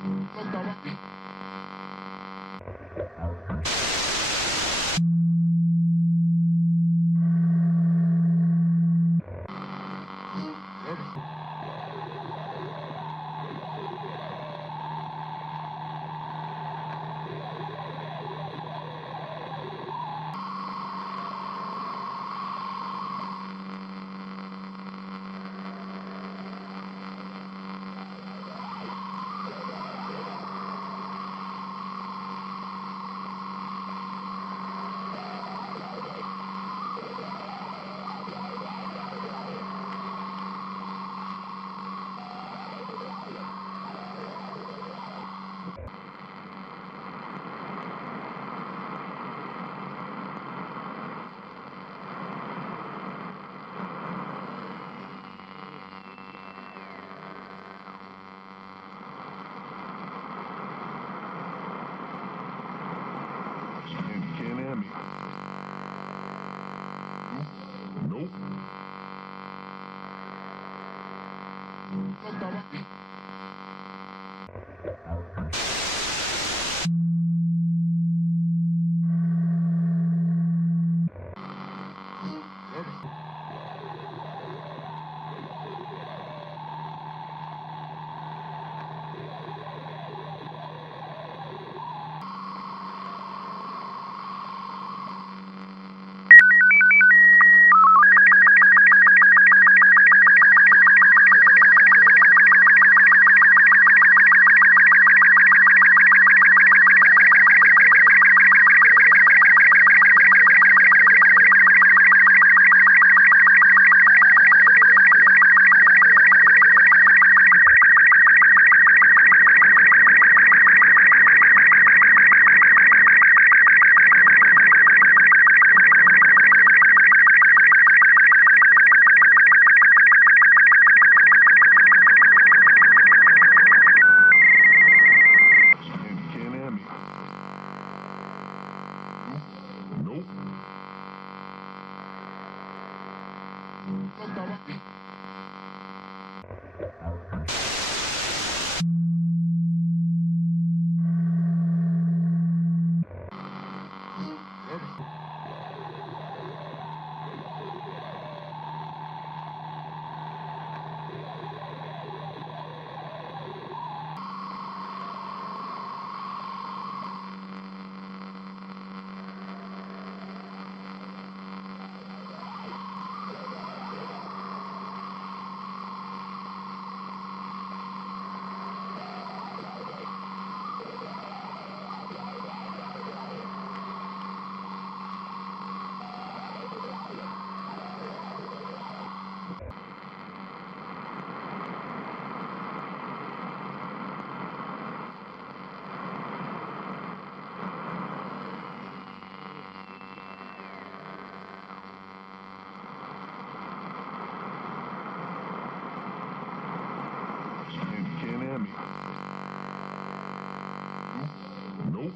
Can't hear me. Nope. Can't hear me. Nope. Can't hear me. Nope.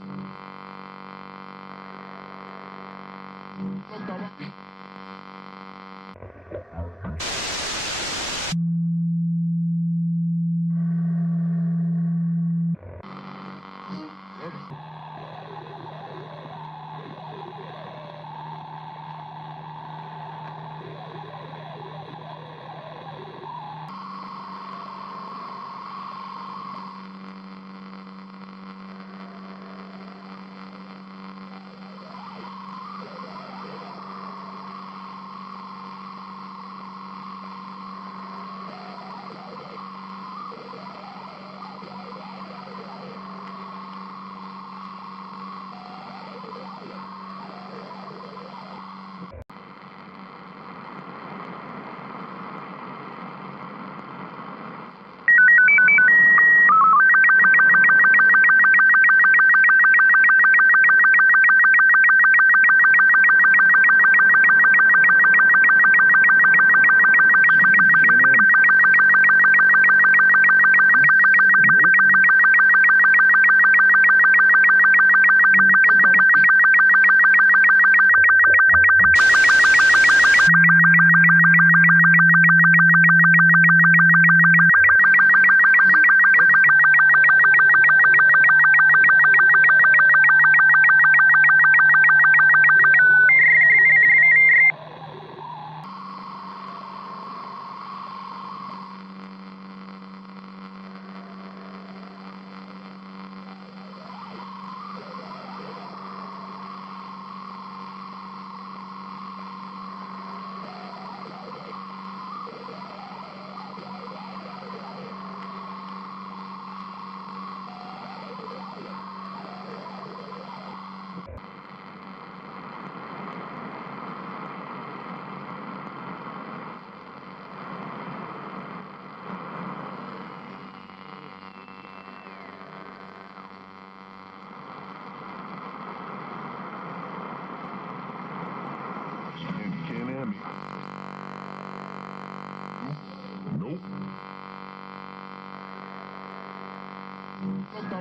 Can't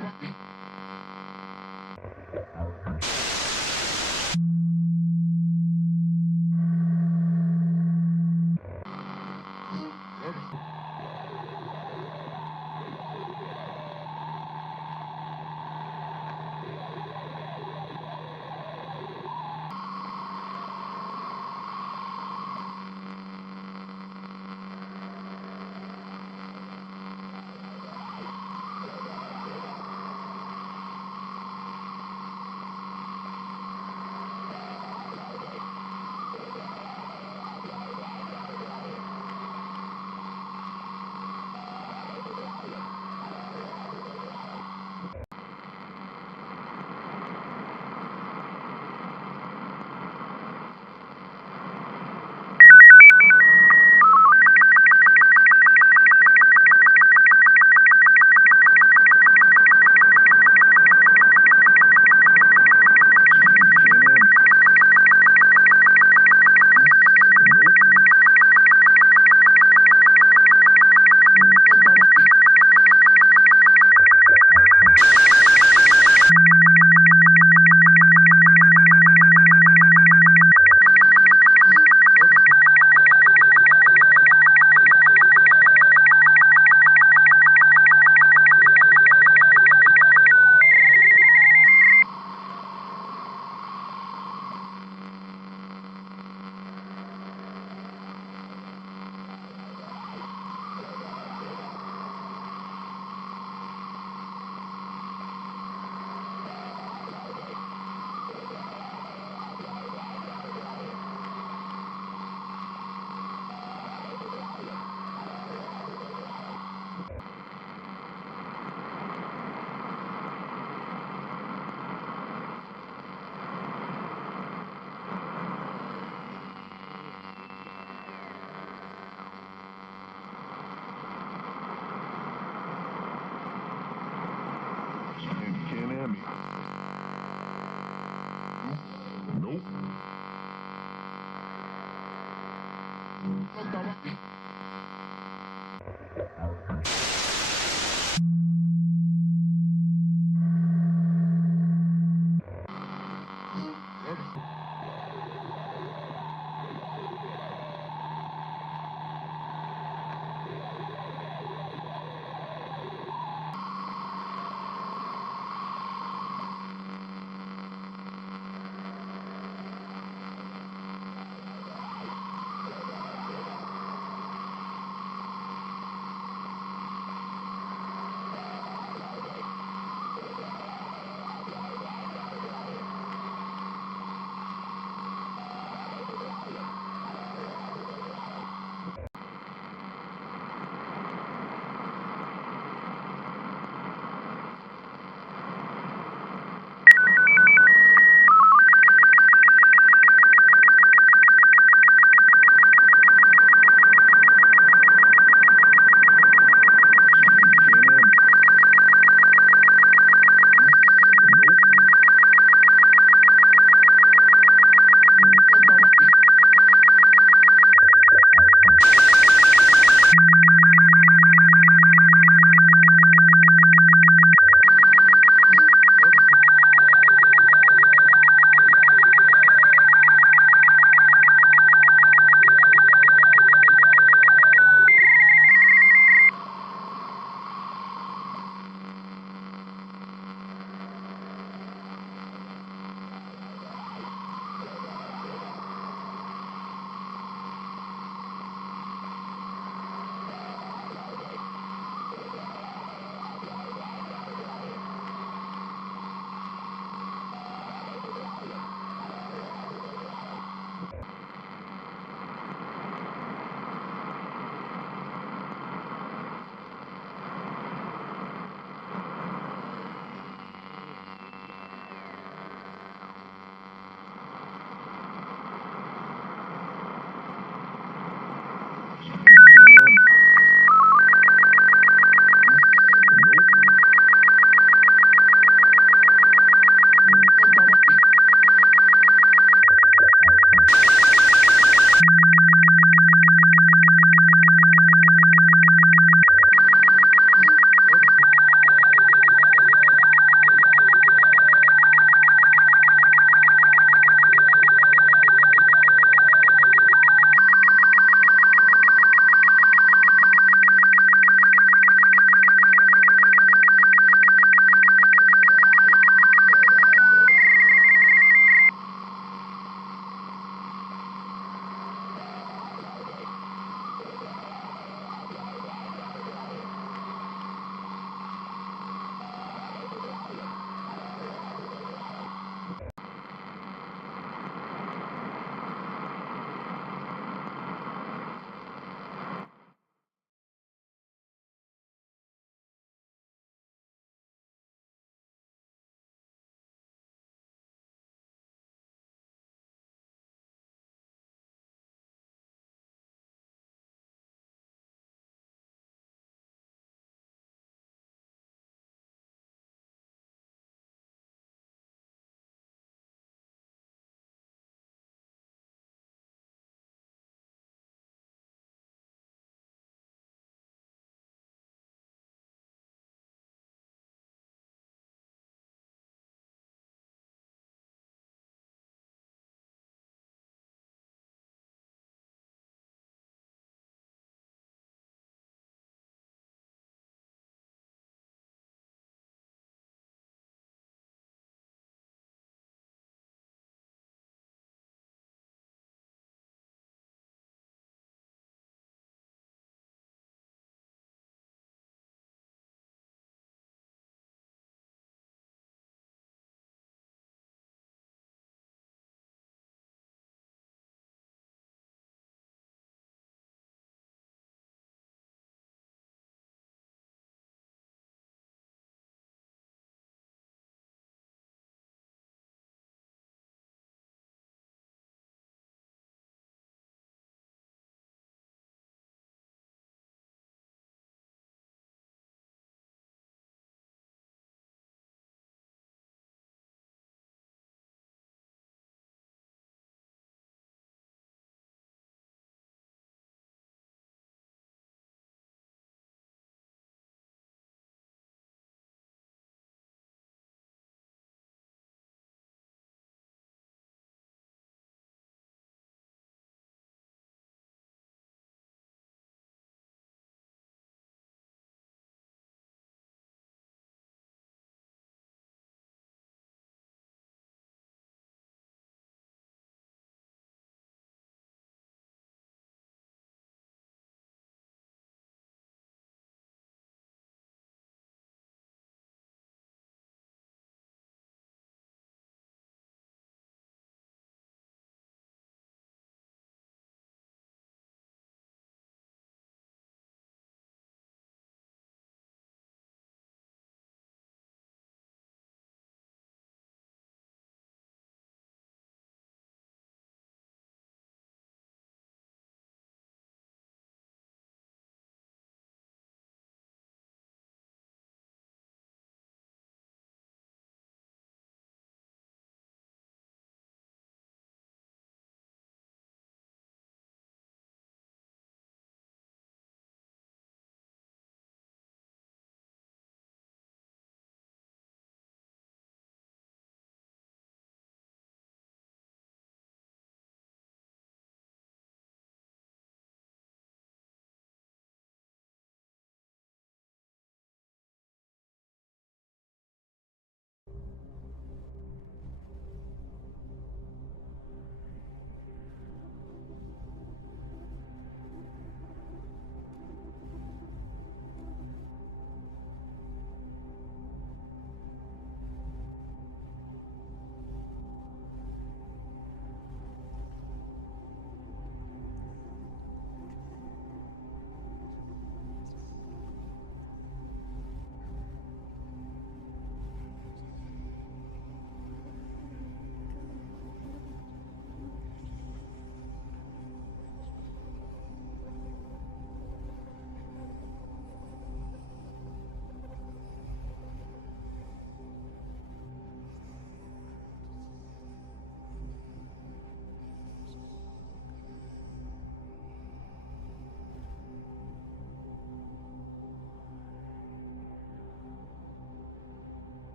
hear me. Nope.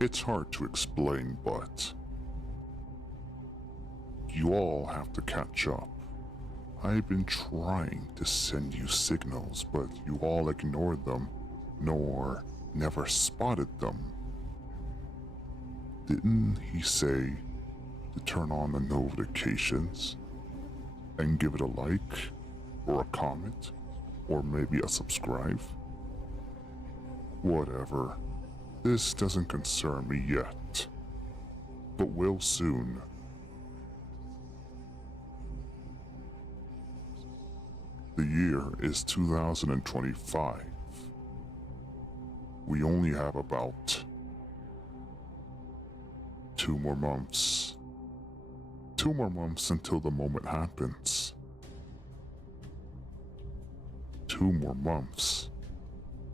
It's hard to explain, but you all have to catch up. I've been trying to send you signals, but you all ignored them, nor never spotted them. Didn't he say to turn on the notifications and give it a like, or a comment, or maybe a subscribe? Whatever. This doesn't concern me yet, but will soon. The year is 2025. We only have about 2 more months. 2 more months until the moment happens. 2 more months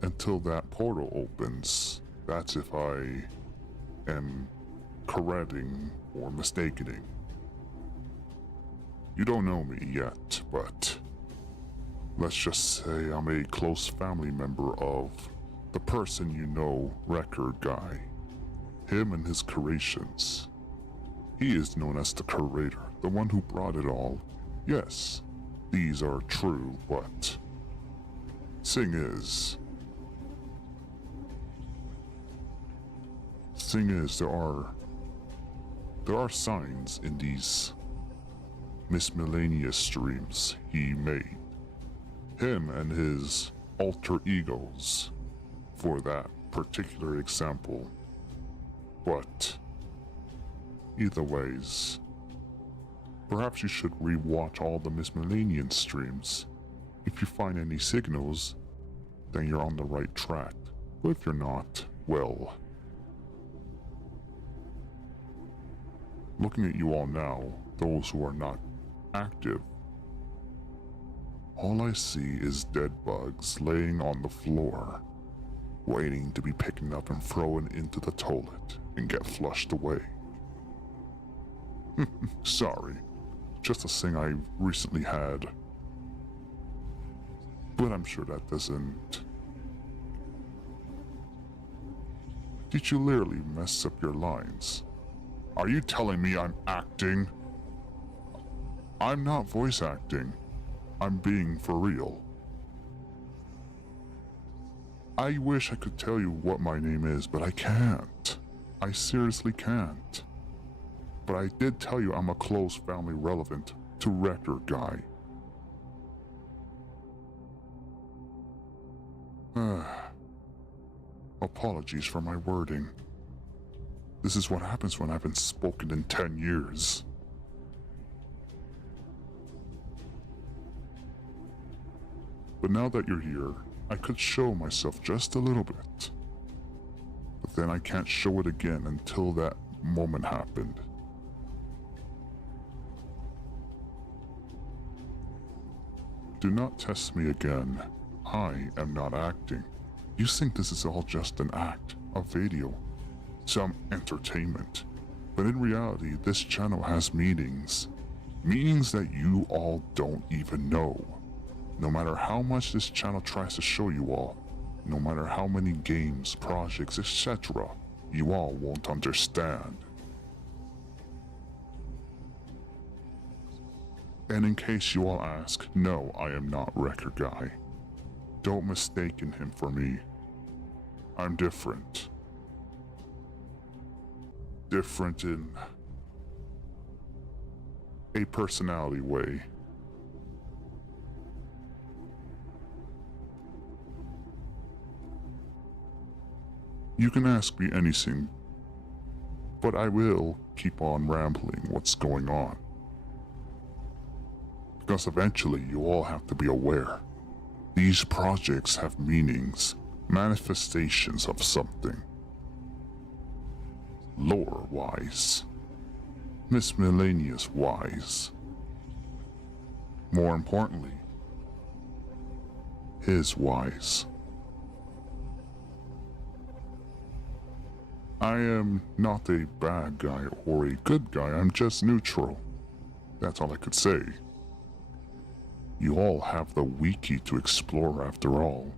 until that portal opens. That's if I am correcting or mistakening. You don't know me yet, but let's just say I'm a close family member of the person you know, Record Guy. Him and his creations. He is known as the curator, the one who brought it all. Yes, these are true, but thing is, there are signs in these miscellaneous streams he made. Him and his alter egos for that particular example. But either ways, perhaps you should re-watch all the miscellaneous streams. If you find any signals, then you're on the right track. But if you're not, well, looking at you all now, those who are not active, all I see is dead bugs laying on the floor, waiting to be picked up and thrown into the toilet and get flushed away. Sorry, just a thing I recently had. But I'm sure that doesn't... Did you literally mess up your lines? Are you telling me I'm acting? I'm not voice acting. I'm being for real. I wish I could tell you what my name is, but I can't. I seriously can't. But I did tell you I'm a close family relevant to Record Guy. Apologies for my wording. This is what happens when I haven't spoken in 10 years. But now that you're here, I could show myself just a little bit. But then I can't show it again until that moment happened. Do not test me again. I am not acting. You think this is all just an act, a video, some entertainment. But in reality, this channel has meanings. Meanings that you all don't even know. No matter how much this channel tries to show you all, no matter how many games, projects, etc., you all won't understand. And in case you all ask, no, I am not Record Guy. Don't mistake him for me. I'm different. Different in a personality way. You can ask me anything, but I will keep on rambling what's going on. Because eventually you all have to be aware. These projects have meanings, manifestations of something. Lore-wise, miscellaneous-wise. More importantly, his-wise. I am not a bad guy or a good guy, I'm just neutral. That's all I could say. You all have the wiki to explore after all.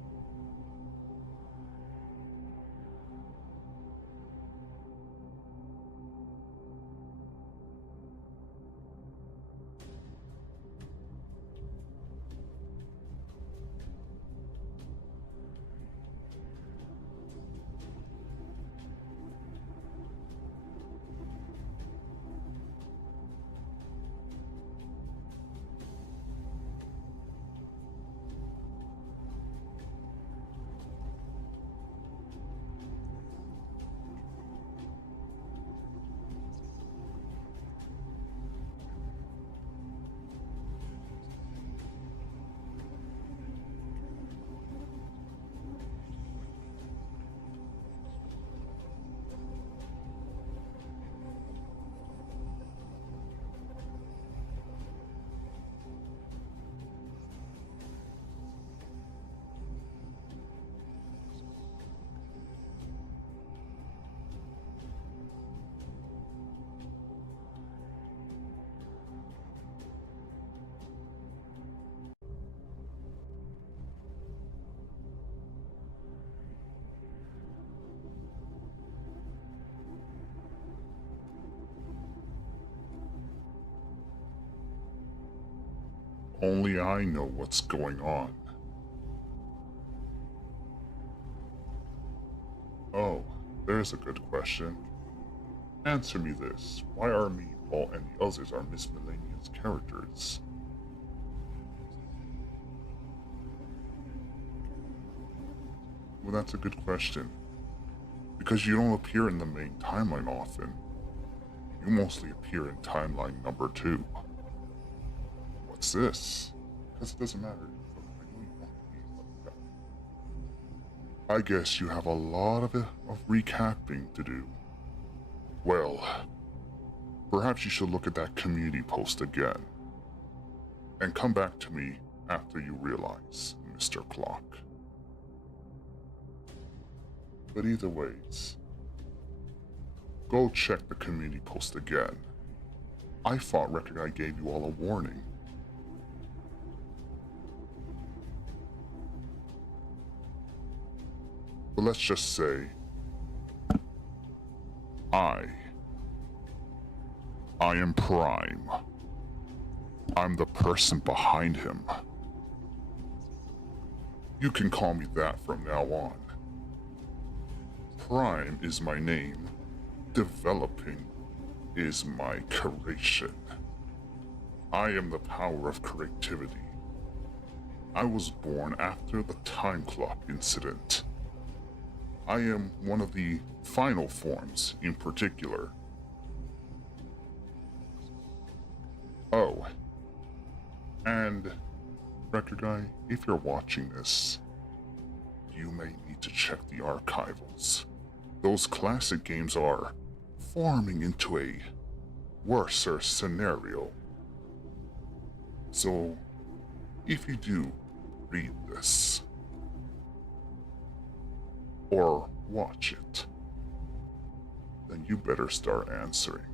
Only I know what's going on. Oh, there's a good question. Answer me this. Why are me, Paul, and the others are Miss Millennium's characters? Well, that's a good question. Because you don't appear in the main timeline often. You mostly appear in timeline number 2. What's this? Because it doesn't matter. Look, I know you want to be like that. I guess you have a lot of recapping to do. Well, perhaps you should look at that community post again. And come back to me after you realize, Mr. Clock. But either ways, go check the community post again. I thought Record Guy gave you all a warning. But let's just say, I am Prime. I'm the person behind him. You can call me that from now on. Prime is my name. Developing is my creation. I am the power of creativity. I was born after the time clock incident. I am one of the final forms in particular. Oh, and Record Guy, if you're watching this, you may need to check the archivals. Those classic games are forming into a worser scenario. So, if you do read this, or watch it, then you better start answering.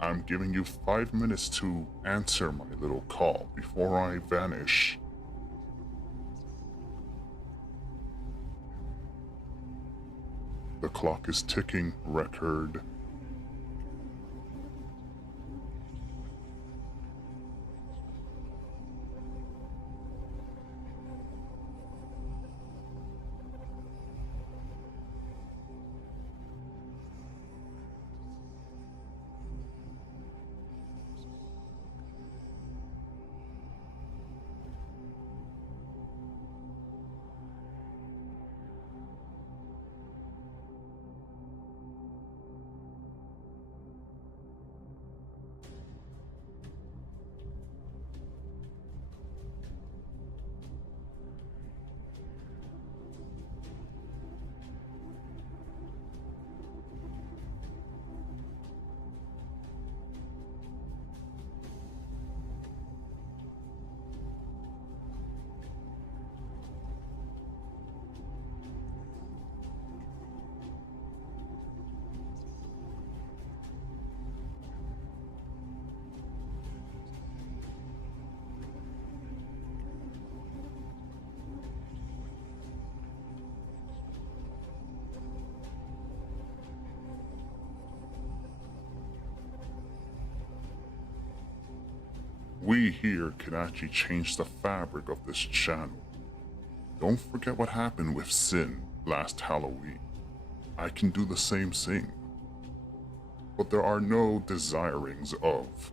I'm giving you 5 minutes to answer my little call before I vanish. The clock is ticking, Record. We here can actually change the fabric of this channel. Don't forget what happened with Sin last Halloween. I can do the same thing. But there are no desirings of,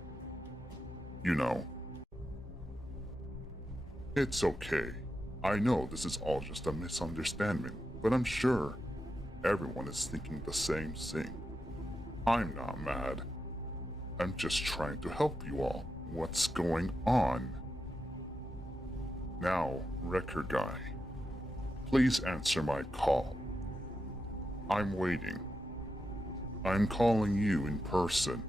you know. It's okay. I know this is all just a misunderstanding, but I'm sure everyone is thinking the same thing. I'm not mad. I'm just trying to help you all. What's going on? Now, Record Guy, please answer my call. I'm waiting. I'm calling you in person.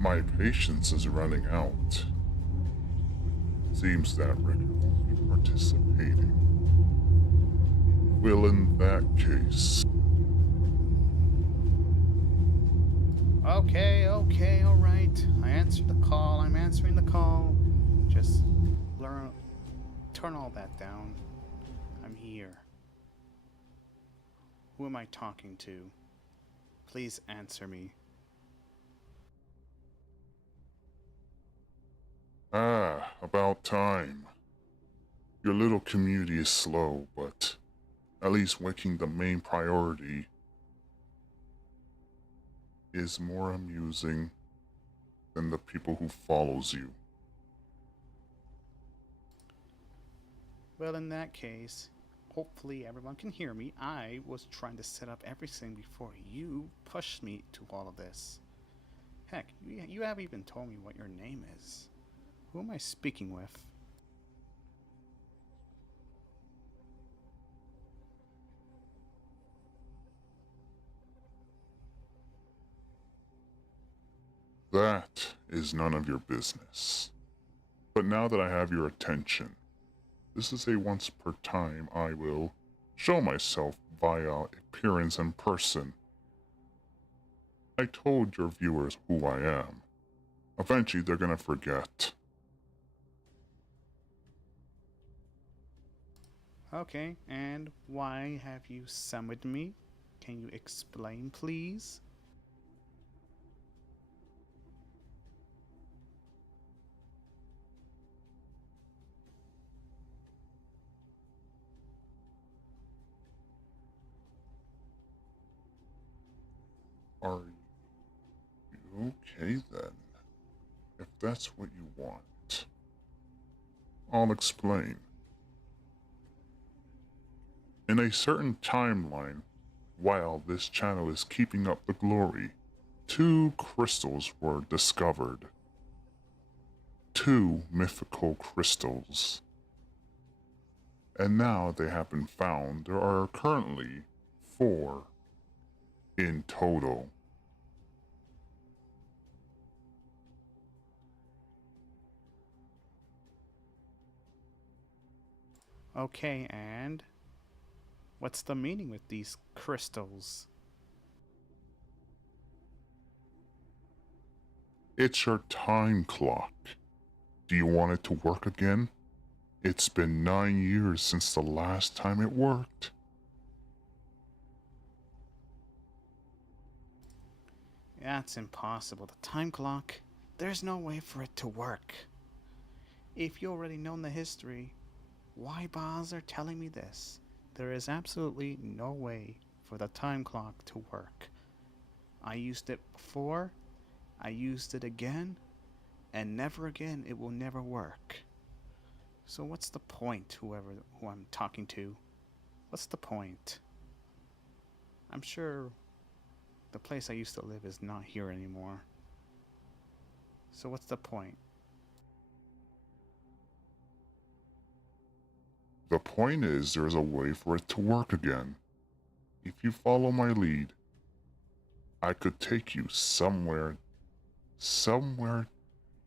My patience is running out. Seems that Rick won't be participating. Well, in that case, Okay, alright. I answered the call, I'm answering the call. Just turn all that down. I'm here. Who am I talking to? Please answer me. about time. Your little community is slow, but at least making the main priority is more amusing than the people who follows you. Well, in that case, hopefully everyone can hear me. I was trying to set up everything before you pushed me to all of this. Heck, you haven't even told me what your name is. Who am I speaking with? That is none of your business. But now that I have your attention, this is a once per time I will show myself via appearance in person. I told your viewers who I am. Eventually they're gonna forget. Okay, and why have you summoned me? Can you explain, please? Are you okay then? If that's what you want, I'll explain. In a certain timeline, while this channel is keeping up the glory, two crystals were discovered. Two mythical crystals. And now they have been found. There are currently 4 in total. Okay, and what's the meaning with these crystals? It's your time clock. Do you want it to work again? It's been 9 years since the last time it worked. That's impossible. The time clock, there's no way for it to work. If you already know the history, why bother telling me this? There is absolutely no way for the time clock to work. I used it before, I used it again, and never again it will never work. So what's the point, who I'm talking to? What's the point? I'm sure the place I used to live is not here anymore. So what's the point? The point is there's a way for it to work again. If you follow my lead, I could take you somewhere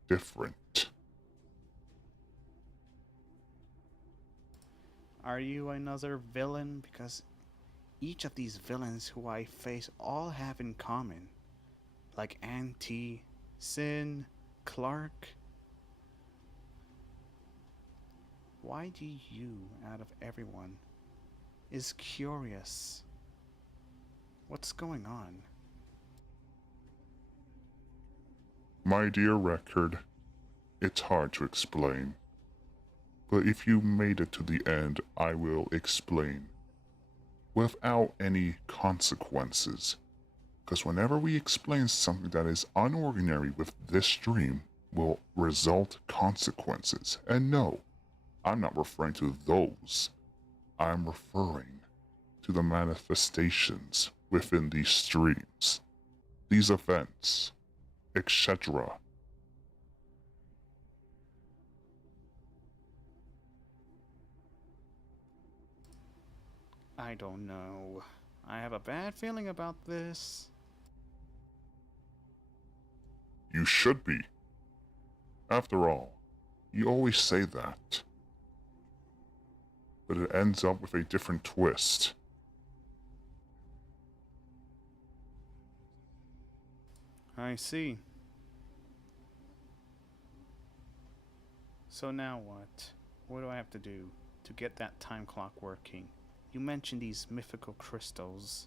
different. Are you another villain? Because each of these villains who I face all have in common. Like Auntie, Sin, Clark. Why do you, out of everyone, is curious? What's going on? My dear Record, it's hard to explain. But if you made it to the end, I will explain. Without any consequences. Because whenever we explain something that is unordinary with this stream, will result consequences. And no, I'm not referring to those. I'm referring to the manifestations within these streams, these events, etc. I don't know. I have a bad feeling about this. You should be. After all, you always say that. But it ends up with a different twist. I see. So now what? What do I have to do to get that time clock working? You mentioned these mythical crystals.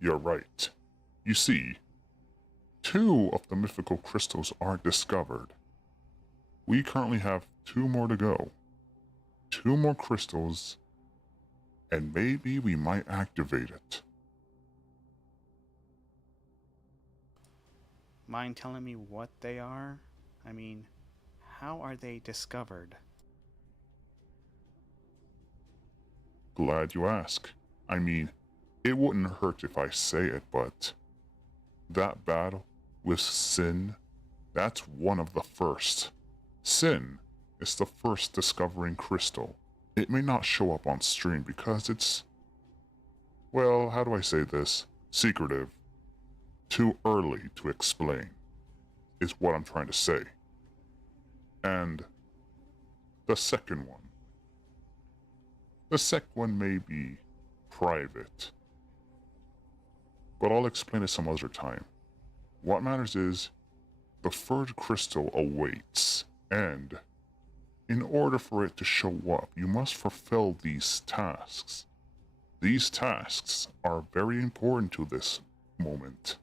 You're right. You see, 2 of the mythical crystals are discovered. We currently have 2 more to go. 2 more crystals, and maybe we might activate it. Mind telling me what they are? I mean, how are they discovered? Glad you ask. I mean, it wouldn't hurt if I say it, but that battle with Sin, that's one of the first. Sin is the first discovering crystal. It may not show up on stream because it's, well, how do I say this? Secretive. Too early to explain, is what I'm trying to say. And the second one. The second one may be private, but I'll explain it some other time. What matters is the third crystal awaits, and in order for it to show up, you must fulfill these tasks. These tasks are very important to this moment.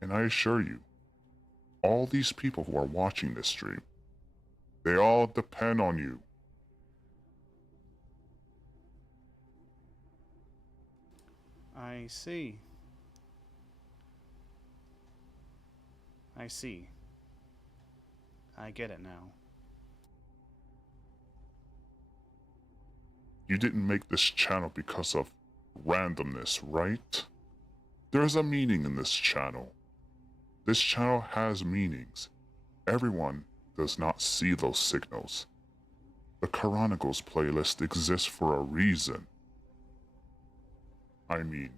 And I assure you, all these people who are watching this stream, they all depend on you. I see. I see. I get it now. You didn't make this channel because of randomness, right? There's a meaning in this channel. This channel has meanings. Everyone does not see those signals. The Chronicles playlist exists for a reason. I mean,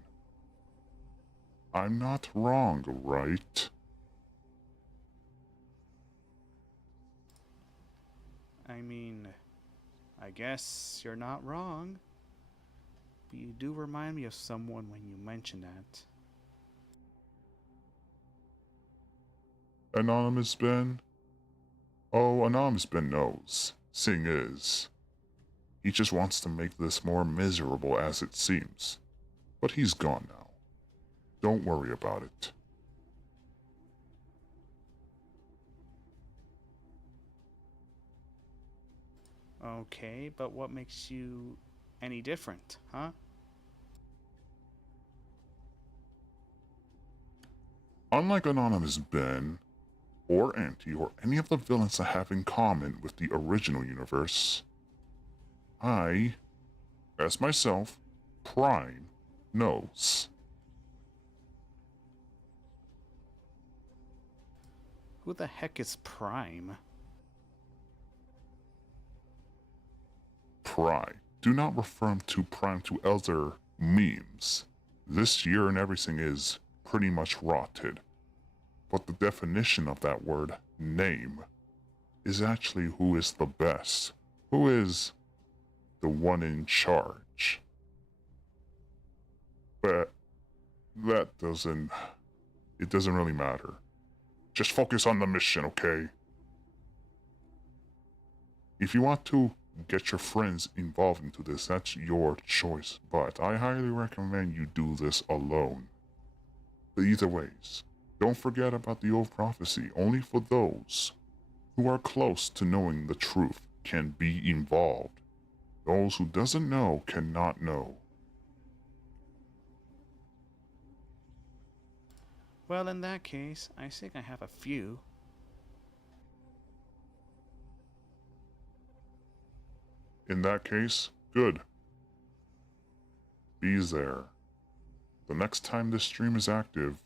I'm not wrong, right? I mean, I guess you're not wrong. But you do remind me of someone when you mention that. Anonymous Ben? Oh, Anonymous Ben knows. Thing is, he just wants to make this more miserable as it seems. But he's gone now. Don't worry about it. Okay, but what makes you any different, huh? Unlike Anonymous Ben, or Auntie, or any of the villains I have in common with the original universe, I, as myself, Prime, knows. Who the heck is Prime? Prime. Do not refer to Prime to other memes. This year and everything is pretty much rotted. But the definition of that word, name, is actually who is the best. Who is the one in charge. But that doesn't really matter. Just focus on the mission, okay? If you want to get your friends involved into this, that's your choice, but I highly recommend you do this alone. But either ways, don't forget about the old prophecy. Only for those who are close to knowing the truth can be involved. Those who doesn't know cannot know. Well, in that case, I think I have a few. In that case, good. Be there. The next time this stream is active,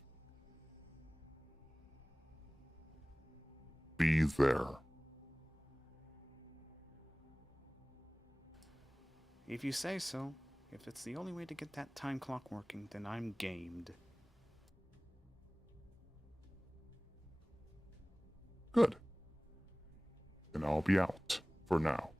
be there. If you say so. If it's the only way to get that time clock working, then I'm gamed. Good. Then I'll be out for now.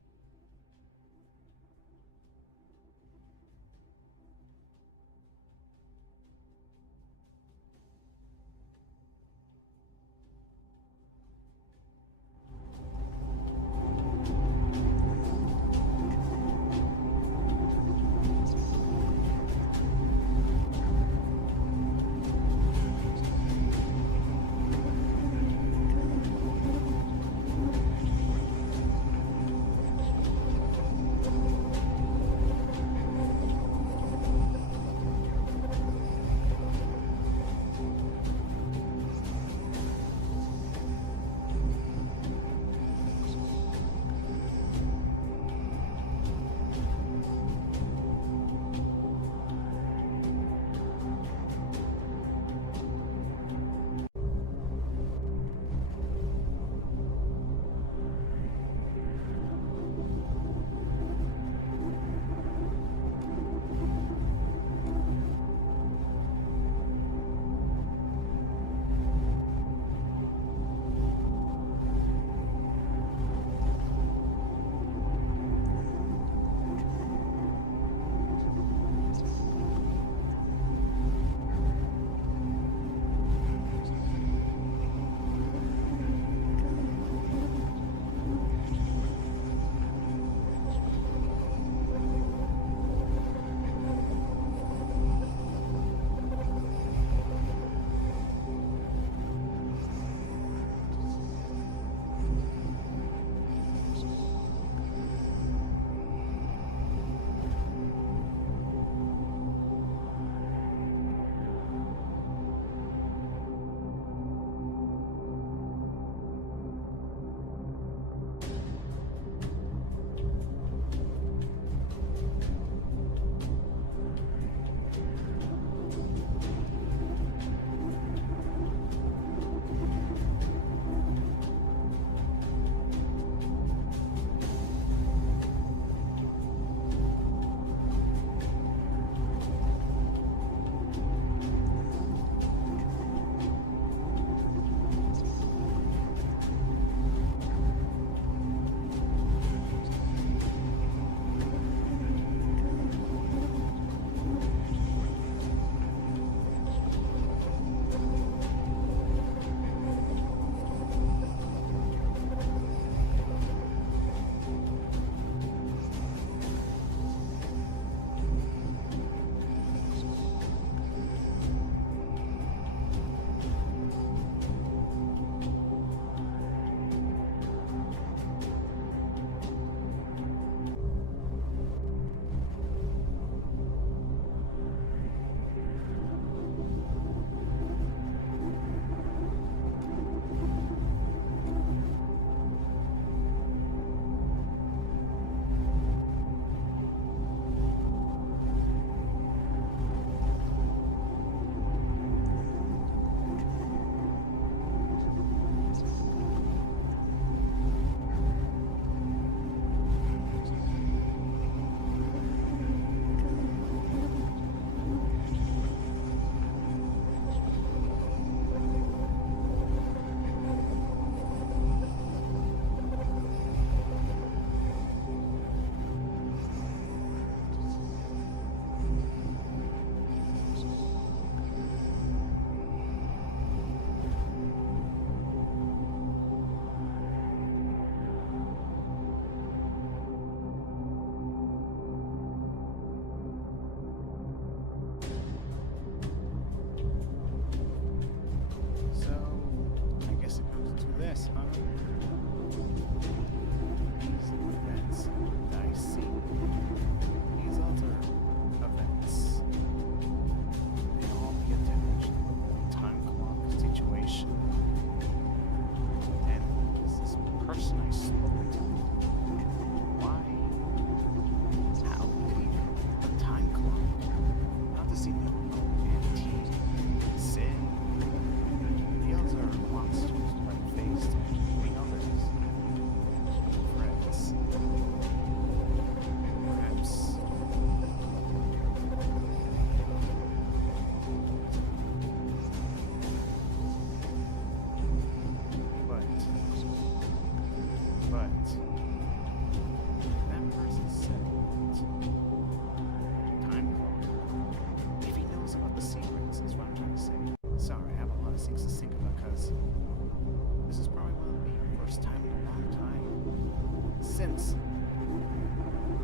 It's...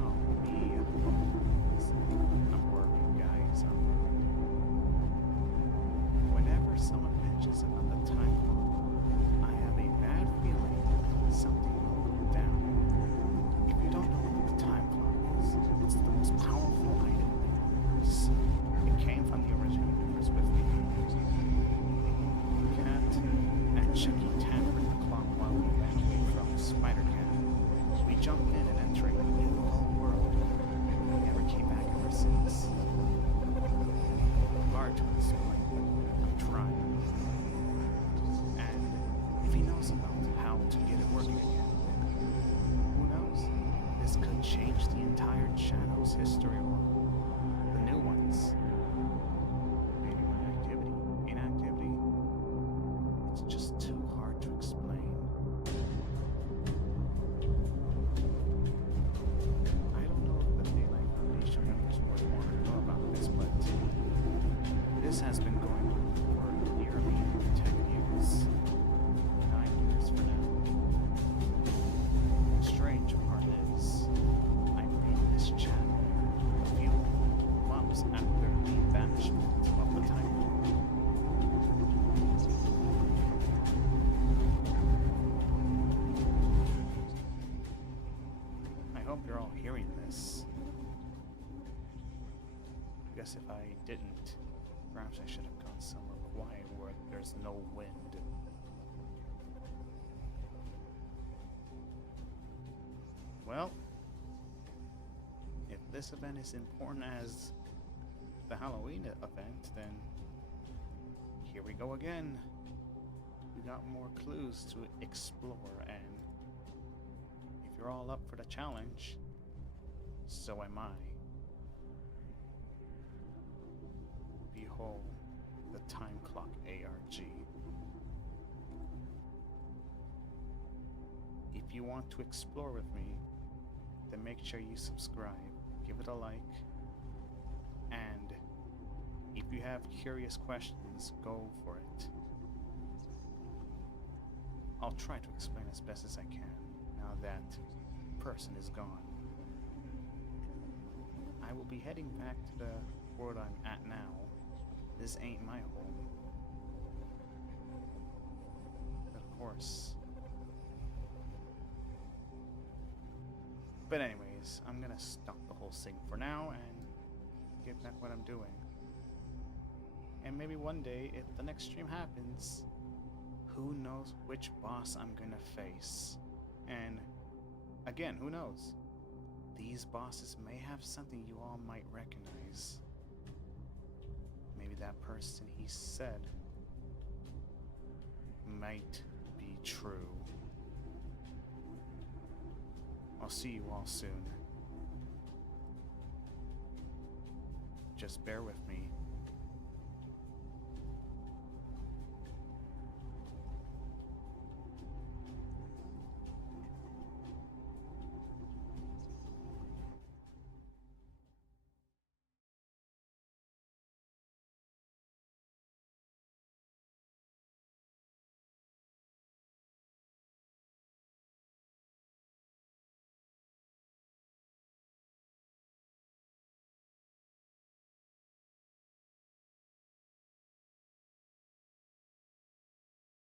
Oh, me. I'm worried, guys. I'm worried. Whenever someone mentions about the time clock, I have a bad feeling something will go down. If you don't know what the time clock is, it's the most powerful item in the universe. It came from the original universe with me. Cat and Chucky tampered the clock while we ran away from Spider-Cat. We jumped in and entered a new whole world. We never came back ever since. Hard to explain, but I'm trying. And if he knows about how to get it working again, who knows? This could change the entire channel's history or the new ones. Maybe my inactivity, it's just too hard to explain. I don't know if the Daylight Foundation members would want to know about this, but this has been going on for nearly 10 years. 9 years for now. The strange part is, I made this channel a few months after the banishment of the time clock. I hope you're all hearing this. I guess if I didn't, perhaps I should have gone somewhere quiet where there's no wind. Well, if this event is important as the Halloween event, then here we go again. We got more clues to explore, and if you're all up for the challenge, so am I. Behold the Time Clock ARG. If you want to explore with me, then make sure you subscribe, give it a like, and if you have curious questions, go for it. I'll try to explain as best as I can now that person is gone. I will be heading back to the world I'm at now. This ain't my home. But of course. But anyways, I'm gonna stop the whole thing for now and get back what I'm doing. And maybe one day, if the next stream happens, who knows which boss I'm gonna face. And again, who knows? These bosses may have something you all might recognize. Maybe that person he said might be true. I'll see you all soon. Just bear with me.